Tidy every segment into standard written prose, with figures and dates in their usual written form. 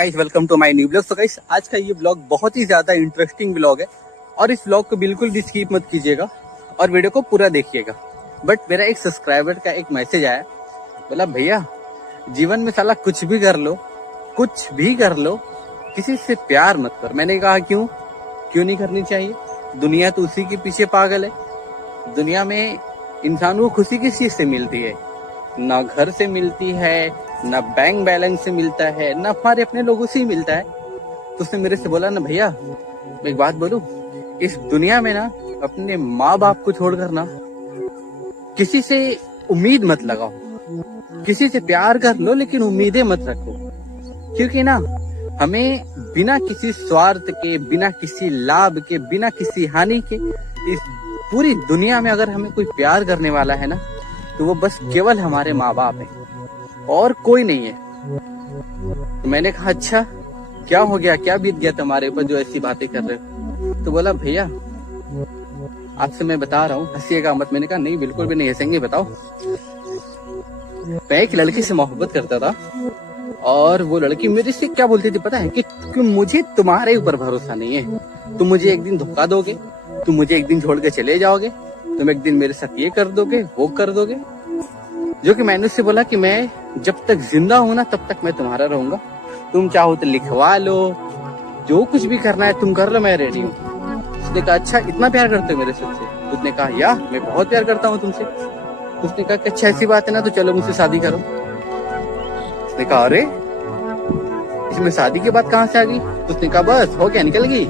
Guys welcome to my new blog. तो guys आज का ये ब्लॉग बहुत ही ज्यादा इंटरेस्टिंग ब्लॉग है और इस ब्लॉग को बिल्कुल भी स्किप मत कीजिएगा और वीडियो को पूरा देखिएगा। बट मेरा एक सब्सक्राइबर का एक मैसेज आया, बोला भैया जीवन में साला कुछ भी कर लो, कुछ भी कर लो, किसी से प्यार मत कर। मैंने कहा क्यों नहीं करनी चाहिए? दुनिया तो उसी के पीछे पागल है। दुनिया में इंसान को खुशी किस चीज से मिलती है? ना घर से मिलती है, ना बैंक बैलेंस से मिलता है, ना हमारे अपने लोगों से ही मिलता है। तो उसने मेरे से बोला ना भैया मैं एक बात बोलूं, इस दुनिया में ना अपने माँ बाप को छोड़कर ना किसी से उम्मीद मत लगाओ। किसी से प्यार कर लो लेकिन उम्मीदें मत रखो, क्योंकि ना हमें बिना किसी स्वार्थ के, बिना किसी लाभ के, बिना किसी हानि के इस पूरी दुनिया में अगर हमें कोई प्यार करने वाला है ना तो वो बस केवल हमारे माँ बाप है और कोई नहीं है। तो मैंने कहा अच्छा क्या हो गया, क्या बीत गया तुम्हारे ऊपर जो ऐसी बातें कर रहे हो? तो बोला भैया आपसे मैं बता रहा हूँ, हंसिएगा मत। मैंने कहा नहीं बिल्कुल भी नहीं हंसेंगे, बताओ। मैं एक लड़की से मोहब्बत करता था और वो लड़की मेरे से क्या बोलती थी पता है कि मुझे तुम्हारे ऊपर भरोसा नहीं है, तुम मुझे एक दिन धोखा दोगे, तुम मुझे एक दिन छोड़ के चले जाओगे, तुम एक दिन मेरे साथ ये कर दोगे, वो कर दोगे। जो कि मैंने उससे बोला कि मैं जब तक जिंदा हूं ना तब तक मैं तुम्हारा रहूंगा, तुम चाहो तो लिखवा लो, जो कुछ भी करना है तुम कर लो, मैं रेडी हूँ। उसने कहा अच्छा इतना प्यार करते हो मेरे से? उसने कहा या मैं बहुत प्यार करता हूँ तुमसे। उसने कहा कि अच्छा ऐसी बात है ना तो चलो मुझसे शादी करो। उसने कहा अरे इसमें शादी की बात कहाँ से आ गई? उसने कहा बस हो गया, निकल गई।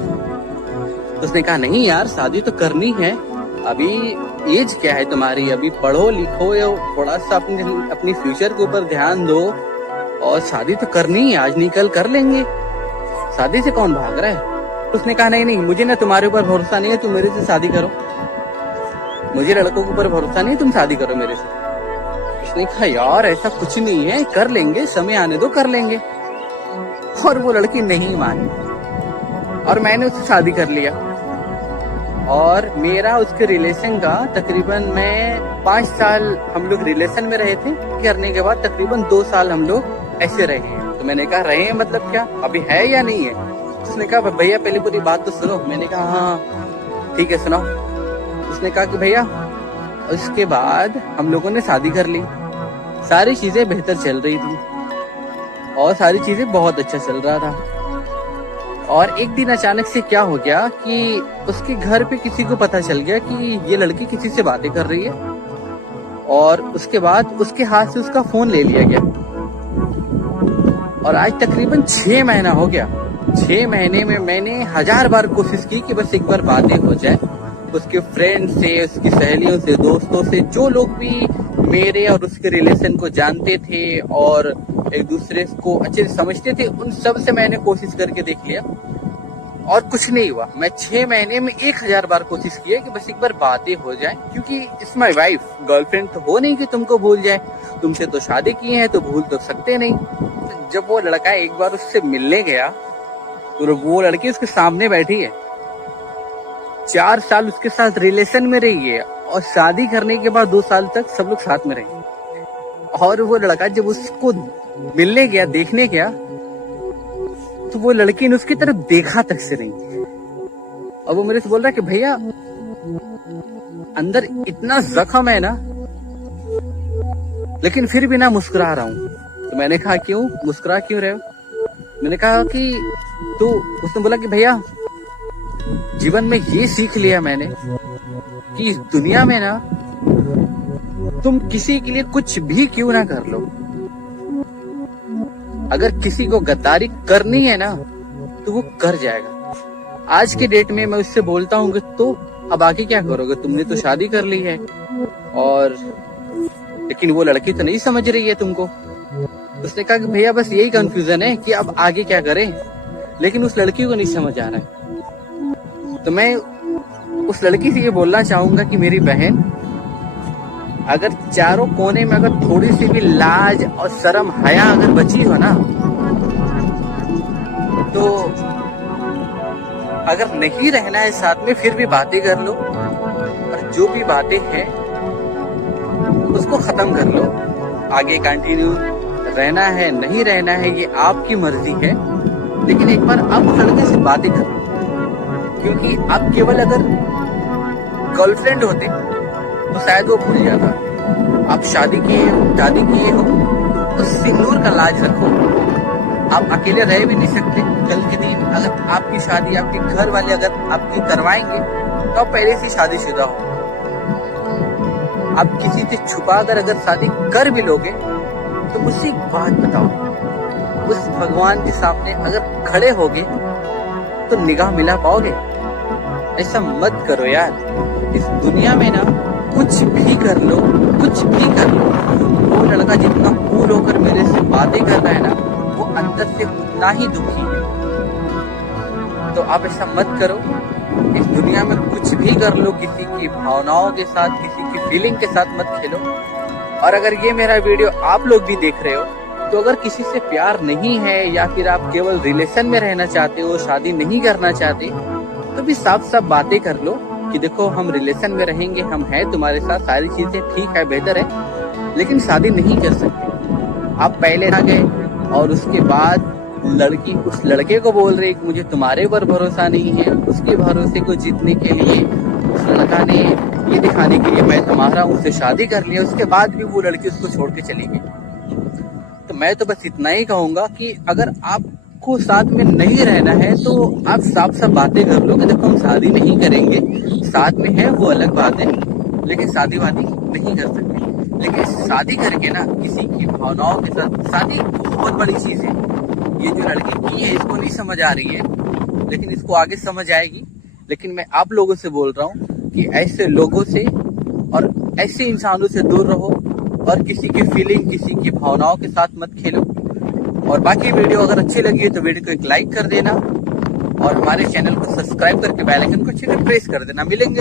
उसने कहा नहीं यार शादी तो करनी है, अभी एज क्या है तुम्हारी, अभी पढ़ो लिखो या थोड़ा सा अपनी फ्यूचर के ऊपर ध्यान दो और शादी तो करनी है, आज निकल कर लेंगे, शादी से कौन भाग रहा है? उसने कहा नहीं मुझे ना तुम्हारे ऊपर भरोसा नहीं है, तुम मेरे से शादी करो, मुझे लड़कों के ऊपर भरोसा नहीं है, तुम शादी करो मेरे से। उसने कहा यार ऐसा कुछ नहीं है, कर लेंगे, समय आने दो कर लेंगे। और वो लड़की नहीं मानी और मैंने उससे शादी कर लिया। और मेरा उसके रिलेशन का तकरीबन मैं 5 साल हम लोग रिलेशन में रहे थे, करने के बाद तकरीबन 2 साल हम लोग ऐसे रहे हैं। तो मैंने कहा रहे हैं मतलब क्या, अभी है या नहीं है? उसने कहा भैया पहले पूरी बात तो सुनो। मैंने कहा हाँ ठीक है सुनाओ। उसने कहा कि भैया उसके बाद हम लोगों ने शादी कर ली, सारी चीजें बेहतर चल रही थी और सारी चीजें बहुत अच्छा चल रहा था। और एक दिन अचानक से क्या हो गया कि उसके घर पे किसी को पता चल गया कि ये लड़की किसी से बातें कर रही है और उसके बाद उसके हाथ से उसका फोन ले लिया गया। और आज तकरीबन 6 महीना हो गया। 6 महीने में मैंने 1000 बार कोशिश की कि बस एक बार बातें हो जाए, उसके फ्रेंड से, उसकी सहेलियों से, दोस्तों से, जो लोग भी मेरे और उसके रिलेशन को जानते थे और एक दूसरे को अच्छे से समझते थे, उन सब से मैंने कोशिश करके देख लिया और कुछ नहीं हुआ। मैं 6 महीने में 1000 बार कोशिश किया कि बस एक बार बातें हो जाए, क्योंकि इट्स माय वाइफ, गर्लफ्रेंड तो हो नहीं कि तुमको भूल जाए, तुमसे तो शादी की है तो भूल तो सकते नहीं। जब वो लड़का एक बार उससे मिलने गया तो वो लड़की उसके सामने बैठी है, 4 साल उसके साथ रिलेशन में रही है और शादी करने के बाद 2 साल तक सब लोग साथ में रहे। और वो लड़का जब उसको मिलने गया, देखने गया, तो वो लड़की ने उसकी तरफ देखा तक से नहीं। और वो मेरे से बोल रहा है कि भैया अंदर इतना जख्म है ना, लेकिन फिर भी ना मुस्कुरा रहा हूँ। तो मैंने कहा क्यों मुस्कुरा क्यों रहे हो? मैंने कहा कि तो उसने बोला कि भैया जीवन में ये सीख लिया मैंने कि इस दुनिया में ना तुम किसी के लिए कुछ भी क्यों ना कर लो, अगर किसी को गद्दारी करनी है ना तो वो कर जाएगा। आज के डेट में मैं उससे बोलता हूँ कि तो अब आगे क्या करोगे, तुमने तो शादी कर ली है और लेकिन वो लड़की तो नहीं समझ रही है तुमको। उसने कहा कि भैया बस यही कंफ्यूजन है कि अब आगे क्या करें, लेकिन उस लड़की को नहीं समझ आ रहा है। तो मैं उस लड़की से ये बोलना चाहूंगा कि मेरी बहन, अगर चारों कोने में अगर थोड़ी सी भी लाज और शर्म हया अगर बची हो ना, तो अगर नहीं रहना है साथ में फिर भी बातें कर लो और जो भी बातें हैं उसको खत्म कर लो, आगे कंटिन्यू रहना है नहीं रहना है ये आपकी मर्जी है, लेकिन एक बार आप उस लड़के से बातें करो। क्योंकि आप केवल अगर गर्लफ्रेंड होते तो शायद वो भूल जाता। आप शादी किए हो तो सिंदूर का लाज रखो। आप अकेले रह भी नहीं सकते। कल के दिन अगर आपकी शादी आपके घर वाले अगर आपकी करवाएंगे तो आप पहले से शादीशुदा हो। आप किसी से छुपा कर अगर शादी कर भी लोगे तो मुझसे एक बात बताओ, उस भगवान के सामने अगर खड़े होगे तो निगाह मिला पाओगे? ऐसा मत करो यार। इस दुनिया में ना कुछ भी कर लो, वो लड़का जितना कूल होकर मेरे से बातें कर रहा है ना, वो अंदर से उतना ही दुखी है। तो आप ऐसा मत करो। इस दुनिया में कुछ भी कर लो, किसी की भावनाओं के साथ, किसी की फीलिंग के साथ मत खेलो। और अगर ये मेरा वीडियो आप लोग भी देख रहे हो तो अगर किसी से प्यार नहीं है या फिर आप केवल रिलेशन में रहना चाहते हो, शादी नहीं करना चाहते, तो भी साफ साफ बातें कर लो कि देखो हम रिलेशन में रहेंगे, हम हैं तुम्हारे साथ, सारी चीजें ठीक है, बेहतर है, लेकिन शादी नहीं कर सकते। आप पहले आ गए और उसके बाद लड़की उस लड़के को बोल रही मुझे तुम्हारे ऊपर भरोसा नहीं है। उसके भरोसे को जीतने के लिए उस लड़का ने ये दिखाने के लिए मैं तुम्हारा उससे शादी कर लिया, उसके बाद भी वो लड़की उसको छोड़ के चली गई। तो मैं तो बस इतना ही कहूंगा कि अगर आपको साथ में नहीं रहना है तो आप साफ साफ बातें कर लो कि देखो हम शादी नहीं करेंगे, साथ में है वो अलग बात है, लेकिन शादी वादी नहीं कर सकते। लेकिन शादी करके ना किसी की भावनाओं के साथ, शादी बहुत बड़ी चीज है। ये जो लड़की की है इसको नहीं समझ आ रही है, लेकिन इसको आगे समझ आएगी। लेकिन मैं आप लोगों से बोल रहा हूँ कि ऐसे लोगों से और ऐसे इंसानों से दूर रहो और किसी की फीलिंग, किसी की भावनाओं के साथ मत खेलो। और बाकी वीडियो अगर अच्छी लगी है तो वीडियो को एक लाइक कर देना और हमारे चैनल को सब्सक्राइब करके बेल आइकन को अच्छे से प्रेस कर देना। मिलेंगे